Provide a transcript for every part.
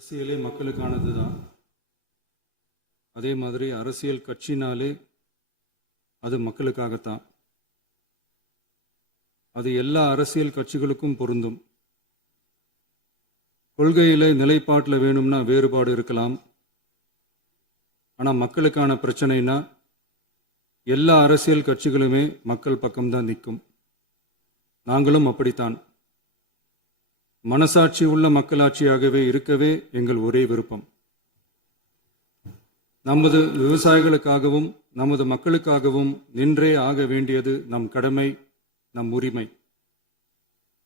அரசியலே மக்களுக்கானது தான். அதே மாதிரி அரசியல் கட்சினாலே அது மக்களுக்காகத்தான். அது எல்லா அரசியல் கட்சிகளுக்கும் பொருந்தும். கொள்கையில் நிலைப்பாட்டில் வேணும்னா வேறுபாடு இருக்கலாம். ஆனால் மக்களுக்கான பிரச்சனைனா எல்லா அரசியல் கட்சிகளுமே மக்கள் பக்கம்தான் நிற்கும். நாங்களும் அப்படித்தான். மனசாட்சி உள்ள மக்களாட்சியாகவே இருக்கவே எங்கள் ஒரே விருப்பம். நமது விவசாயிகளுக்காகவும் நமது மக்களுக்காகவும் நின்றே ஆக வேண்டியது நம் கடமை, நம் உரிமை.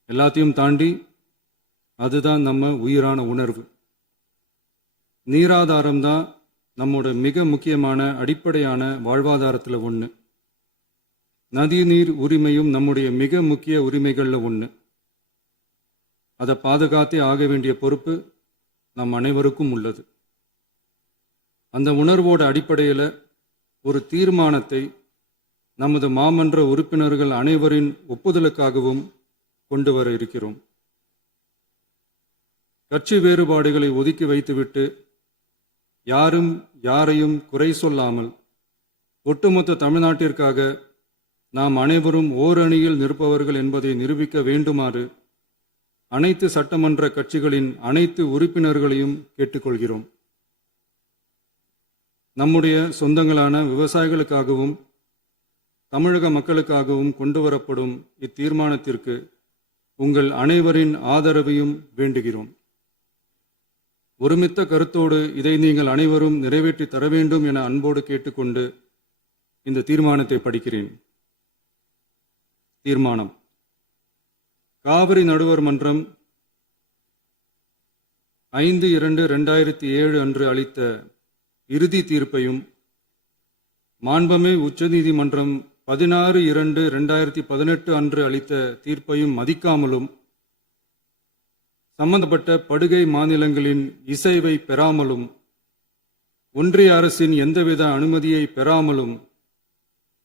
எல்லாத்தையும் தாண்டி அதுதான் நம்ம உயிரான உணர்வு. நீராதாரம்தான் நம்மோட மிக முக்கியமான அடிப்படையான வாழ்வாதாரத்தில் ஒன்று. நதி நீர் உரிமையும் நம்முடைய மிக முக்கிய உரிமைகளில் ஒன்று. அதை பாதுகாத்தே ஆக வேண்டிய பொறுப்பு நம் அனைவருக்கும் உள்ளது. அந்த உணர்வோட அடிப்படையில் ஒரு தீர்மானத்தை நமது மாமன்ற உறுப்பினர்கள் அனைவரின் ஒப்புதலுக்காகவும் கொண்டு வர இருக்கிறோம். கட்சி வேறுபாடுகளை ஒதுக்கி வைத்துவிட்டு யாரும் யாரையும் குறை சொல்லாமல் ஒட்டுமொத்த தமிழ்நாட்டிற்காக நாம் அனைவரும் ஓரணியில் நிற்பவர்கள் என்பதை நிரூபிக்க வேண்டுமாறு அனைத்து சட்டமன்ற கட்சிகளின் அனைத்து உறுப்பினர்களையும் கேட்டுக்கொள்கிறோம். நம்முடைய சொந்தங்களான விவசாயிகளுக்காகவும் தமிழக மக்களுக்காகவும் கொண்டு வரப்படும் இத்தீர்மானத்திற்கு உங்கள் அனைவரின் ஆதரவையும் வேண்டுகிறோம். ஒருமித்த கருத்தோடு இதை நீங்கள் அனைவரும் நிறைவேற்றி தர வேண்டும் என அன்போடு கேட்டுக்கொண்டு இந்த தீர்மானத்தை படிக்கிறேன். தீர்மானம்: காவிரி நடுவர் மன்றம் 5/2/2007 அன்று அளித்த இறுதி தீர்ப்பையும் மாண்புமிகு உச்சநீதிமன்றம் 16/2/2018 அன்று அளித்த தீர்ப்பையும் மதிக்காமலும் சம்பந்தப்பட்ட படுகை மாநிலங்களின் இசைவை பெறாமலும் ஒன்றிய அரசின் எந்தவித அனுமதியை பெறாமலும்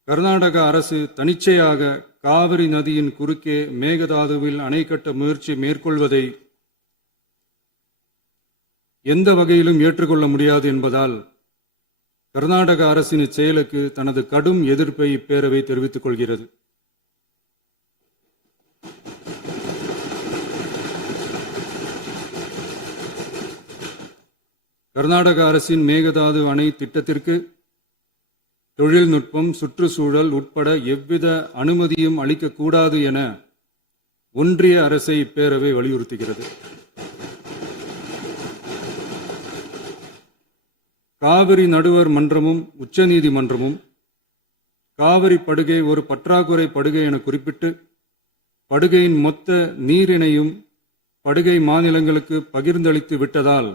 கர்நாடக அரசு தனிச்சையாக காவிரி நதியின் குறுக்கே மேகதாதுவில் அணை கட்ட முயற்சி மேற்கொள்வதை எந்த வகையிலும் ஏற்றுக்கொள்ள முடியாது என்பதால் கர்நாடக அரசின் இச்செயலுக்கு தனது கடும் எதிர்ப்பை இப்பேரவை தெரிவித்துக் கொள்கிறது. கர்நாடக அரசின் மேகதாது அணை திட்டத்திற்கு தொழில்நுட்பம், சுற்றுச்சூழல் உட்பட எவ்வித அனுமதியும் அளிக்கக்கூடாது என ஒன்றிய அரசை இப்பேரவை வலியுறுத்துகிறது. காவிரி நடுவர் மன்றமும் உச்சநீதிமன்றமும் காவிரி படுகை ஒரு பற்றாக்குறை படுகை என குறிப்பிட்டு படுகையின் மொத்த நீரினையும் படுகை மாநிலங்களுக்கு பகிர்ந்தளித்து விட்டதால்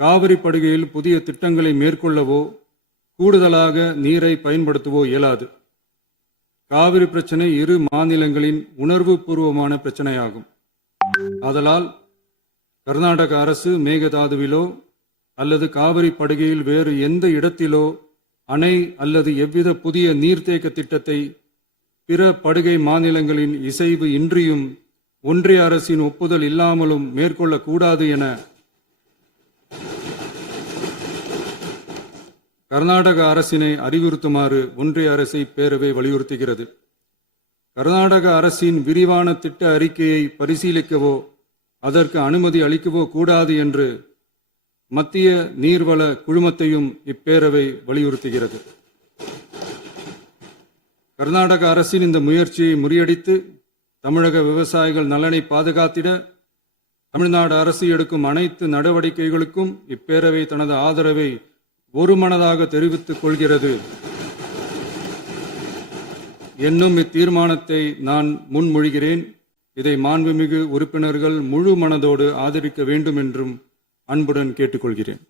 காவிரி படுகையில் புதிய திட்டங்களை மேற்கொள்ளவோ கூடுதலாக நீரை பயன்படுத்தவோ இயலாது. காவிரி பிரச்சனை இரு மாநிலங்களின் உணர்வு பூர்வமான பிரச்சனையாகும். ஆதலால் கர்நாடக அரசு மேகதாதுவிலோ அல்லது காவிரி படுகையில் வேறு எந்த இடத்திலோ அணை அல்லது எவ்வித புதிய நீர்த்தேக்க திட்டத்தை பிற படுகை மாநிலங்களின் இசைவு இன்றியும் ஒன்றிய அரசின் ஒப்புதல் இல்லாமலும் மேற்கொள்ளக்கூடாது என கர்நாடக அரசினை அறிவுறுத்துமாறு ஒன்றிய அரசை பேரவை வலியுறுத்துகிறது. கர்நாடக அரசின் விரிவான திட்ட அறிக்கையை பரிசீலிக்கவோ அதற்கு அனுமதி அளிக்கவோ கூடாது என்று மத்திய நீர்வள குழுமத்தையும் இப்பேரவை வலியுறுத்துகிறது. கர்நாடக அரசின் இந்த முயற்சியை முறியடித்து தமிழக விவசாயிகள் நலனை பாதுகாத்திட தமிழ்நாடு அரசு எடுக்கும் அனைத்து நடவடிக்கைகளுக்கும் இப்பேரவை தனது ஆதரவை ஒருமனதாக தெரிவித்துக் கொள்கிறது என்னும் இத்தீர்மானத்தை நான் முன்மொழிகிறேன். இதை மாண்புமிகு உறுப்பினர்கள் முழு மனதோடு ஆதரிக்க வேண்டும் என்றும் அன்புடன் கேட்டுக்கொள்கிறேன்.